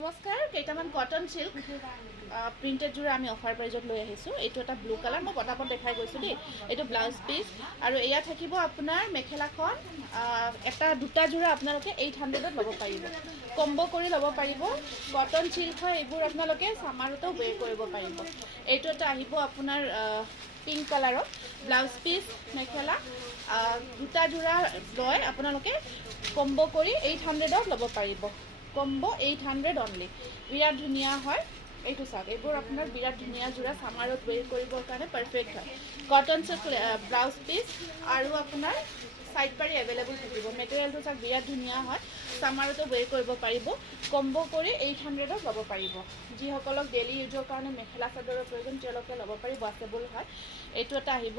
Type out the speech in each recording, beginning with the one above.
নমস্কাৰ কেইটামান cotton silk printed যোৰা আমি অফাৰ প্ৰাইজত লৈ আহিছোঁ। এইটো এটা ব্লু কালাৰ, মই পটাপট দেখাই গৈছোঁ দেই। এইটো ব্লাউজ পিচ আৰু এয়া থাকিব আপোনাৰ মেখেলাখন এটা দুটা যোৰা আপোনালোকে 800ত ল'ব পাৰিব, কম্বো কৰি ল'ব পাৰিব। কটন সিল্ক হয়, এইবোৰ আপোনালোকে চামাৰতো ৱেৰ কৰিব পাৰিব। এইটো এটা আহিব আপোনাৰ পিংক কালাৰত ব্লাউজ পিচ মেখেলা দুটা যোৰা লৈ আপোনালোকে কম্বো কৰি 800ত ল'ব পাৰিব। কম্বো 800 অনলি, বিৰাট ধুনীয়া হয়। এইটো চাওক, এইবোৰ আপোনাৰ বিৰাট ধুনীয়া যোৰা চামাৰত ৱেৰ কৰিবৰ কাৰণে পাৰফেক্ট হয়। কটন চিল্ক ব্লাউজ পিচ আৰু আপোনাৰ চাইড পাৰি এভেইলেবল থাকিব। মেটেৰিয়েলটো চাওক বিৰাট ধুনীয়া হয়, চামাৰতো ৱেৰ কৰিব পাৰিব। কম্বো কৰি 800ত ল'ব পাৰিব। যিসকলক ডেইলি ইউজৰ কাৰণে মেখেলা চাদৰৰ প্ৰয়োজন তেওঁলোকে ল'ব পাৰিব, ৱাছেবল হয়। এইটো এটা আহিব,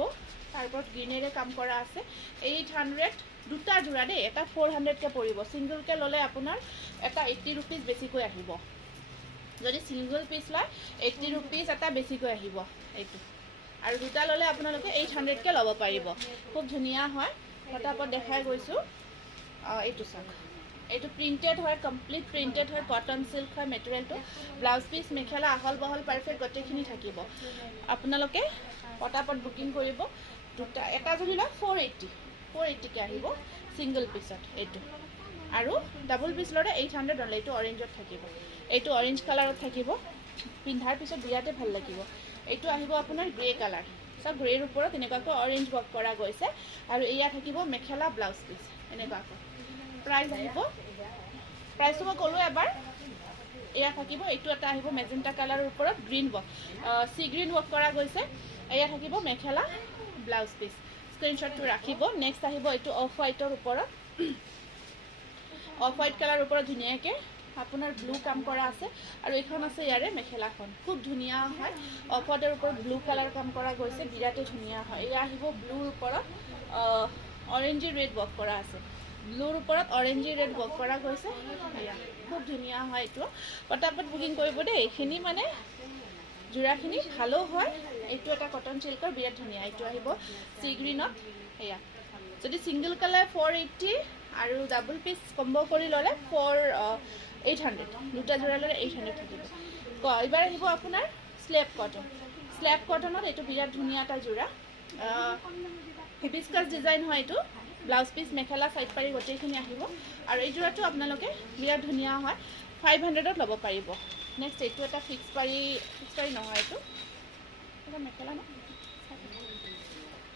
তাৰ ওপৰত গ্ৰীনেৰে কাম কৰা আছে। 800 দুটা যোৰা দেই, এটা 400কৈ পৰিব। ছিংগলকৈ ল'লে আপোনাৰ এটা 80 ৰুপিজ বেছিকৈ আহিব। যদি ছিংগল পিচ লয় 80 ৰুপিজ এটা বেছিকৈ আহিব এইটো। আৰু দুটা ল'লে আপোনালোকে 800কৈ ল'ব পাৰিব। খুব ধুনীয়া হয়, ফটাফট দেখাই গৈছোঁ। এইটো চাওক, এইটো প্ৰিণ্টেড হয়, কমপ্লিট প্ৰিণ্টেড হয়, কটন চিল্ক হয় মেটেৰিয়েলটো। ব্লাউজ পিচ মেখেলা আহল বহল পাৰফেক্ট গোটেইখিনি থাকিব। আপোনালোকে ফটাফট বুকিং কৰিব। দুটা এটা যদি লয় 480কৈ আহিব ছিংগল পিচত এইটো। আৰু ডাবল পিচ ল'লে 800 ল'লে। এইটো অৰেঞ্জত থাকিব, এইটো অৰেঞ্জ কালাৰত থাকিব। পিন্ধাৰ পিছত বিৰাটে ভাল লাগিব। এইটো আহিব আপোনাৰ গ্ৰে কালাৰ, চব গ্ৰেৰ ওপৰত এনেকুৱাকৈ অৰেঞ্জ ৱৰ্ক কৰা গৈছে। আৰু এয়া থাকিব মেখেলা ব্লাউজ পিচ এনেকুৱাকৈ। প্ৰাইচ আহিব, প্ৰাইচটো মই ক'লোঁ এবাৰ। এয়া থাকিব, এইটো এটা আহিব মেজেণ্টা কালাৰৰ ওপৰত green work, C green work কৰা গৈছে। এয়া থাকিব মেখেলা ব্লাউজ পিচ, স্ক্ৰীনশ্বটটো ৰাখিব। নেক্সট আহিব এইটো অফ হোৱাইটৰ ওপৰত, অফ হোৱাইট কালাৰৰ ওপৰত ধুনীয়াকৈ আপোনাৰ ব্লু কাম কৰা আছে। আৰু এইখন আছে ইয়াৰে মেখেলাখন, খুব ধুনীয়া হয়। অফ হোৱাইটৰ ওপৰত ব্লু কালাৰ কাম কৰা গৈছে, বিৰাটে ধুনীয়া হয়। এয়া আহিব ব্লুৰ ওপৰত অৰেঞ্জি ৰেড ৱৰ্ক কৰা আছে, ব্লুৰ ওপৰত অৰেঞ্জি ৰেড ৱৰ্ক কৰা গৈছে। এয়া খুব ধুনীয়া হয়। এইটো পটাপট বুকিং কৰিব দেই, এইখিনি মানে যোৰাখিনি ভালো হয়। এইটো এটা কটন চিল্কৰ বিৰাট ধুনীয়া। এইটো আহিব চি গ্ৰীণত। এয়া যদি ছিংগল কালাৰ 480 আৰু ডাবল পিচ কম্বো কৰি ল'লে 800, দুটা যোৰা ল'লে 800 থাকিব। এইবাৰ আহিব আপোনাৰ স্লেব কটন। স্লেব কটনত এইটো বিৰাট ধুনীয়া এটা যোৰা, হিবিস্কাছ ডিজাইন হয়। এইটো ব্লাউজ পিচ মেখেলা চাইড পাৰি গোটেইখিনি আহিব। আৰু এই যোৰাটো আপোনালোকে বিৰাট ধুনীয়া হয়, 500ত ল'ব পাৰিব। নেক্সট এইটো এটা ফিক্স পাৰি নহয়, এইটো এটা মেখেলা ন,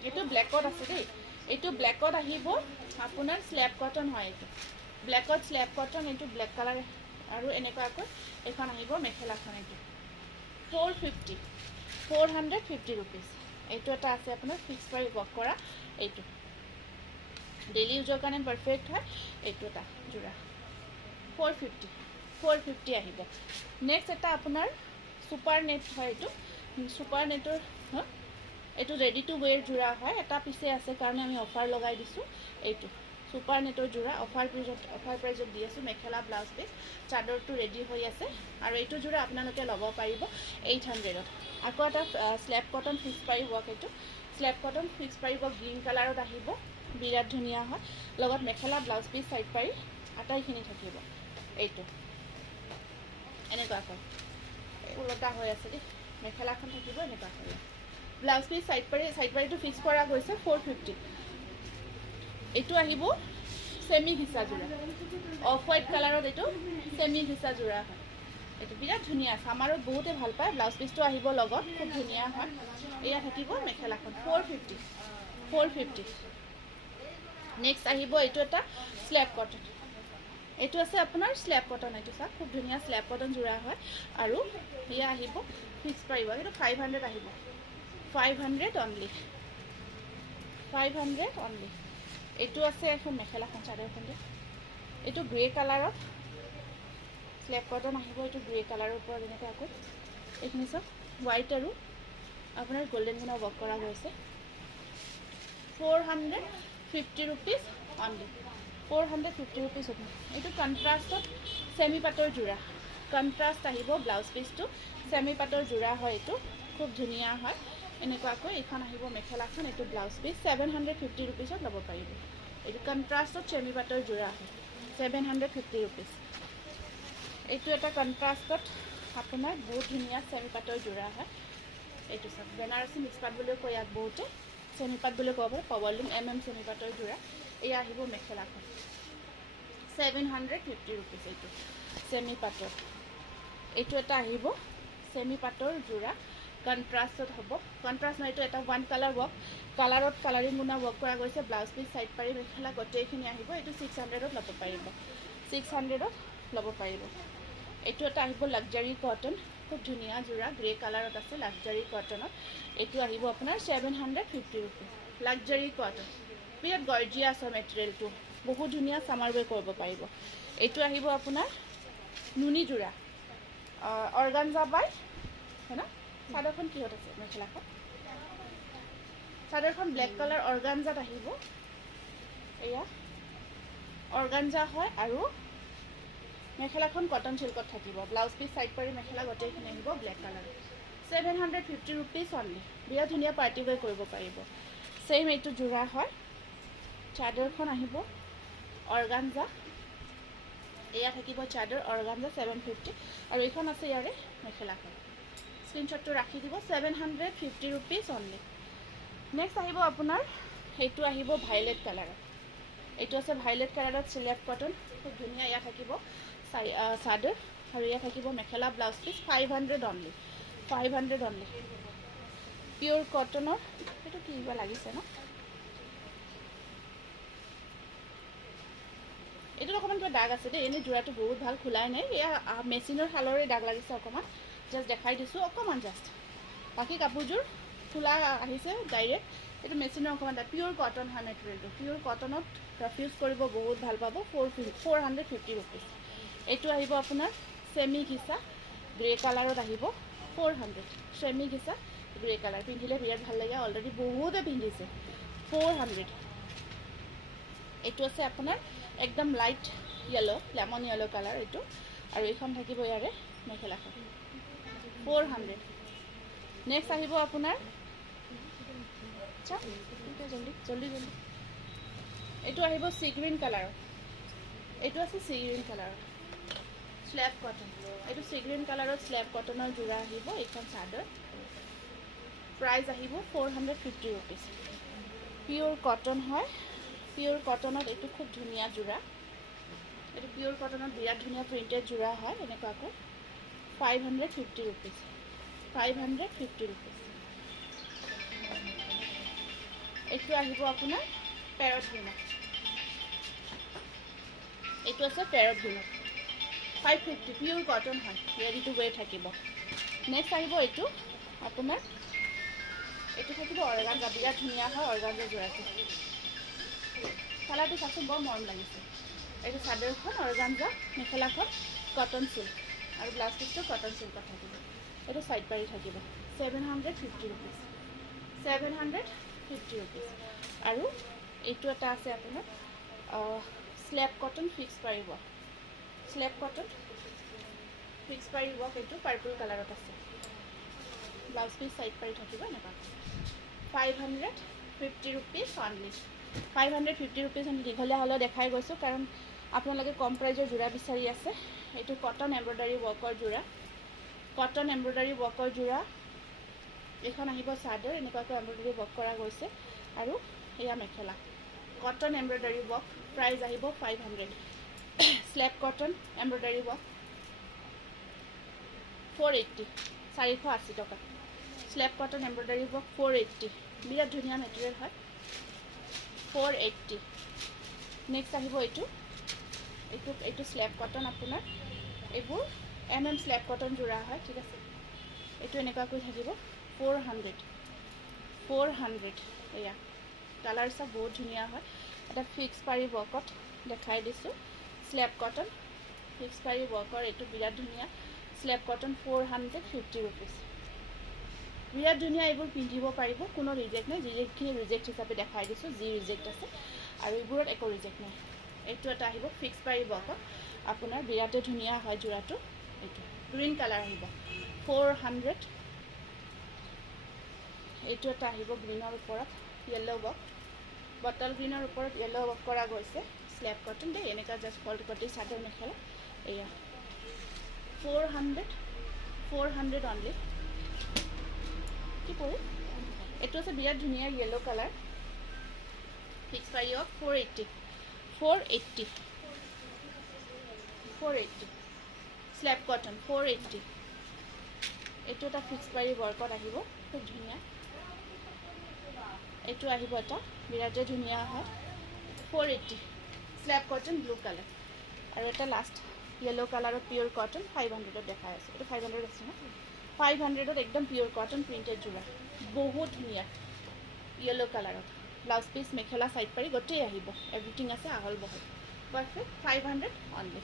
এইটো ব্লেকত আছে দেই। এইটো ব্লেকত আহিব আপোনাৰ স্লেব কটন হয়। এইটো ব্লেকত স্লেব কটন, এইটো ব্লেক কালাৰ আৰু এনেকুৱাকৈ এইখন আহিব মেখেলাখন। এইটো 450 ৰুপিজ। এইটো এটা আছে আপোনাৰ ফিক্স পাৰি ৱৰ্ক কৰা। এইটো ডেইলি ইউজৰ কাৰণে পাৰফেক্ট হয়। এইটো এটা যোৰা 450 আহিব। নেক্সট এটা আপোনাৰ ছুপাৰ নেট হয়। এইটো ছুপাৰ নেটৰ এইটো ৰেডি টু ৱেৰ যোৰা হয়। এটা পিছে আছে কাৰণে আমি অফাৰ লগাই দিছোঁ। এইটো ছুপাৰ নেটৰ যোৰা অফাৰ প্ৰাইজত দি আছোঁ। মেখেলা ব্লাউজ পিচ চাদৰটো ৰেডি হৈ আছে। আৰু এইটো যোৰা আপোনালোকে ল'ব পাৰিব 800ত। আকৌ এটা স্লেব কটন ফিক্স পাৰি ৱৰ্ক, এইটো স্লেব কটন ফিক্স পাৰি ৱৰ্ক গ্ৰীণ কালাৰত আহিব, বিৰাট ধুনীয়া হয়। লগত মেখেলা ব্লাউজ পিচ চাইড পাৰি আটাইখিনি থাকিব। এইটো এনেকুৱাকৈ ওলটা হৈ আছে দেই, মেখেলাখন থাকিব এনেকুৱাকৈ। ব্লাউজ পিচ চাইড পাৰিটো ফিক্স কৰা গৈছে 450। এইটো আহিব চেমি ঘিচা যোৰা, অফ হোৱাইট কালাৰত। এইটো চেমি ঘিচা যোৰা হয়। এইটো বিৰাট ধুনীয়া, চামাৰত বহুতে ভাল পায়। ব্লাউজ পিচটো আহিব লগত, খুব ধুনীয়া হয়। এয়া থাকিব মেখেলাখন 450। নেক্সট আহিব এইটো এটা স্লেব কটন। এইটো আছে আপোনাৰ স্লেব কটন। এইটো চাওক খুব ধুনীয়া স্লেব কটন যোৰা হয়। আৰু এয়া আহিব ফিক্স পাৰিব, এইটো 500 আহিব, 500 অনলি, 500 অনলি। এইটো আছে এখন মেখেলাখন চাদৰখন। এইটো গ্ৰে কালাৰত স্লেব কটন আহিব। এইটো গ্ৰে কালাৰৰ ওপৰত এনেকুৱাকৈ এইখিনি চাওক হোৱাইট আৰু আপোনাৰ গল্ডেন গুণৰ ৱৰ্ক কৰা গৈছে। 450 ৰুপিজ অনলি, 450 ৰুপিজ হ'ব। এইটো কণ্ট্ৰাষ্টত চেমি পাটৰ যোৰা, কণ্ট্ৰাষ্ট আহিব। ব্লাউজ পিচটো চেমি পাটৰ যোৰা হয়। এইটো খুব ধুনীয়া হয়। এনেকুৱাকৈ এইখন আহিব মেখেলাখন। এইটো ব্লাউজ পিচ 750 ৰুপিজত ল'ব পাৰিব। এইটো কণ্ট্ৰাষ্টত চেমি পাটৰ যোৰা হয়, 750 ৰুপিজ। এইটো এটা কণ্ট্ৰাষ্টত আপোনাৰ বহুত ধুনীয়া চেমি পাটৰ যোৰা হয়। এইটো চাওক বেনাৰসী মিক্স পাট বুলিও কয়, ইয়াক বহুতে চেমি পাট বুলিও ক'ব পাৰে। পাৱাৰলুম চেমি পাটৰ যোৰা। এয়া আহিব মেখেলাখন 750 ৰুপিজ। এইটো চেমি পাটৰ। এইটো এটা আহিব চেমি পাটৰ যোৰা, কণ্ট্ৰাষ্টত হ'ব। কণ্ট্ৰাষ্ট নহয়, এইটো এটা ওৱান কালাৰ ৱৰ্ক, কালাৰত কালাৰিং গুণা ৱৰ্ক কৰা গৈছে। ব্লাউজ পিচ চাইড পাৰি মেখেলা গোটেইখিনি আহিব। এইটো 600ত ল'ব পাৰিব, 600ত ল'ব পাৰিব। এইটো এটা আহিব লাক্সাৰী কটন, খুব ধুনীয়া যোৰা, গ্ৰে কালাৰত আছে, লাক্সাৰী কটনত। এইটো আহিব আপোনাৰ 750 ৰুপিজ। লাক্সাৰী কটন, বিৰাট গৰ্জিয়াছ হয় মেটেৰিয়েলটো, বহুত ধুনীয়া ছামাৰ ৱেৰ কৰিব পাৰিব। এইটো আহিব আপোনাৰ নুনি যোৰা, অৰ্গানজা বাই হয় ন। চাদৰখন কিহত আছে? মেখেলাখন, চাদৰখন ব্লেক কালাৰ অৰ্গানজাত আহিব। এয়া অৰ্গানজা হয় আৰু মেখেলাখন কটন চিল্কত থাকিব। ব্লাউজ পিচ চাইড পাৰি মেখেলা গোটেইখিনি আহিব ব্লেক কালাৰ। 750 rupees only. বিৰাট ধুনীয়া পাৰ্টি ৱেৰ কৰিব পাৰিব। ছেইম এইটো যোৰা হয়। চাদৰখন আহিব অৰ্গানজা, এয়া থাকিব চাদৰ অৰ্গানজা 750, আৰু এইখন আছে ইয়াৰে মেখেলাখন। স্ক্ৰীনশ্বটটো ৰাখি দিব, 750 ৰুপিজ অনলি। নেক্সট আহিব আপোনাৰ, এইটো আহিব ভাইলেট কালাৰত। এইটো আছে ভাইলেট কালাৰত চিলেক্ট কটন, খুব ধুনীয়া। এয়া থাকিব চাদৰ আৰু এয়া থাকিব mekhela. Blouse piece 500 only, 500 only. পিয়'ৰ কটনৰ, এইটো কি বা লাগিছে ন, এইটোত অকণমান কিবা দাগ আছে দেই। এনেই যোৰাটো বহুত ভাল, খোলাই নাই। এয়া মেচিনৰ শালৰে দাগ লাগিছে অকণমান, জাষ্ট দেখাই দিছোঁ অকণমান জাষ্ট। বাকী কাপোৰযোৰ খোলা আহিছে ডাইৰেক্ট। এইটো মেচিনৰ অকণমান দাগ। পিয়'ৰ কটন হয় মেটেৰিয়েলটো, পিয়'ৰ কটনত ৰাফ ইউজ কৰিব বহুত ভাল পাব। 450 ৰুপিজ। এইটো আহিব আপোনাৰ চেমি ঘিচা, গ্ৰে কালাৰত আহিব 400। চেমি ঘিচা গ্ৰে কালাৰ, পিন্ধিলে বিৰাট ভাল লাগে, অলৰেডি বহুতে পিন্ধিছে। 400। এইটো আছে আপোনাৰ একদম light yellow', lemon yellow' colour এইটো, আৰু এইখন থাকিব ইয়াৰে মেখেলাখন 400। নেক্সট আহিব আপোনাৰ জল্দি জল্দি জল্দি, এইটো আহিব চি গ্ৰীণ কালাৰৰ। এইটো আছে চি গ্ৰীণ কালাৰৰ স্লেব কটন। এইটো চি গ্ৰীণ কালাৰত স্লেব কটনৰ যোৰা আহিব। এইখন চাদৰ, প্ৰাইচ আহিব 450 ৰুপিজ। পিয়'ৰ কটন হয়, পিয়'ৰ কটনত এইটো খুব ধুনীয়া যোৰা। এইটো পিয়'ৰ কটনত বিৰাট ধুনীয়া প্ৰিণ্টেড যোৰা হয় এনেকুৱাকৈ। 550 ৰুপিজ, 550 ৰুপিজ। এইটো আহিব আপোনাৰ পেৰট গ্ৰীণত। এইটো আছে পেৰট গ্ৰীণত, 550। পিয়'ৰ কটন হয়, ৰেডি টু ৱেৰ থাকিব। নেক্সট আহিব এইটো আপোনাৰ, এইটো থাকিব অৰ্গানজা, বিৰাট ধুনীয়া হয় অৰ্গানজা যোৰাটো। কালাৰটো চাচোন বৰ মৰম লাগিছে। এইটো চাদৰখন অৰ্গানজা, মেখেলাখন কটন চিল্ক, আৰু ব্লাউজ পিচটো কটন চিল্কত থাকিব। এইটো চাইড পাৰি থাকিব। 750 ৰুপিজ, 750 ৰুপিজ। আৰু এইটো এটা আছে আপোনাৰ স্লেব কটন ফিক্স পাৰি ৱৰ্ক, স্লেব কটন ফিক্স পাৰি ৱৰ্ক। এইটো পাৰ্পল কালাৰত আছে। ব্লাউজ পিচ চাইড পাৰি থাকিব এনেকুৱা। 550 ৰুপিজ অনলি, 550 ৰুপিজ। দীঘলীয়া হ'লেও দেখাই গৈছোঁ, কাৰণ আপোনালোকে কম প্ৰাইজৰ যোৰা বিচাৰি আছে। এইটো কটন এম্ব্ৰইডাৰী ৱৰ্কৰ যোৰা, কটন এম্ব্ৰইডাৰী ৱৰ্কৰ যোৰা। এইখন আহিব চাদৰ, এনেকুৱাকৈ এম্ব্ৰইডাৰী ৱৰ্ক কৰা গৈছে, আৰু এয়া মেখেলা কটন এম্ব্ৰইডাৰী ৱৰ্ক। প্ৰাইচ আহিব 500। স্লেব কটন এম্ব্ৰইডাৰী ৱৰ্ক 480, 480 টকা। স্লেব কটন এম্ব্ৰইডাৰী ৱৰ্ক 480, বিৰাট ধুনীয়া মেটেৰিয়েল হয়, 480। নেক্সট আহিব এইটো, এইটো স্লেব কটন আপোনাৰ, এইবোৰ স্লেব কটন যোৰা হয়, ঠিক আছে। এইটো এনেকুৱাকৈ থাকিব 400, 400। এয়া কালাৰ চব বহুত ধুনীয়া হয়। এটা ফিক্স পাৰি ৱৰ্কত দেখাই দিছোঁ, স্লেব কটন ফিক্স পাৰি ৱৰ্কৰ। এইটো বিৰাট ধুনীয়া স্লেব কটন, 450 ৰুপিজ। বিৰাট ধুনীয়া, এইবোৰ পিন্ধিব পাৰিব, কোনো ৰিজেক্ট নাই। যিখিনি ৰিজেক্ট হিচাপে দেখাই দিছোঁ, যি ৰিজেক্ট আছে, আৰু এইবোৰত একো ৰিজেক্ট নাই। এইটো এটা আহিব ফিক্স পাৰি ৱৰ্কত আপোনাৰ, বিৰাটেই ধুনীয়া হয় যোৰাটো। এইটো গ্ৰীণ কালাৰ আহিব 400। এইটো এটা আহিব গ্ৰীণৰ ওপৰত য়েল্ল' ৱৰ্ক, বটল গ্ৰীণৰ ওপৰত য়েল্ল' ৱৰ্ক কৰা গৈছে। স্লেব কটন দেই, এনেকুৱা জাষ্ট ফল্ড কটি চাদৰ মেখেলা। এয়া 400 অনলি কি পৰিল এইটো আছে বিৰাট ধুনীয়া য়েলো কালাৰ ফিক্স পাৰি অফ 480 স্লেব কটন 480 এইটো এটা ফিক্স পাৰি ৱৰ্কত আহিব খুব ধুনীয়া এইটো আহিব এটা বিৰাটেই ধুনীয়া হয় 480 স্লেব কটন ব্লু কালাৰ আৰু এটা লাষ্ট য়েলো কালাৰত পিয়'ৰ কটন 500ত দেখাই আছে এইটো 500 আছে ন 500ত একদম পিয়'ৰ কটন প্ৰিণ্টেড যোৰা বহুত ধুনীয়া য়েলো কালাৰত ব্লাউজ পিচ মেখেলা চাইড পাৰি গোটেই আহিব এভৰিথিং আছে আহল বহল পাৰফেক্ট 500 অনলি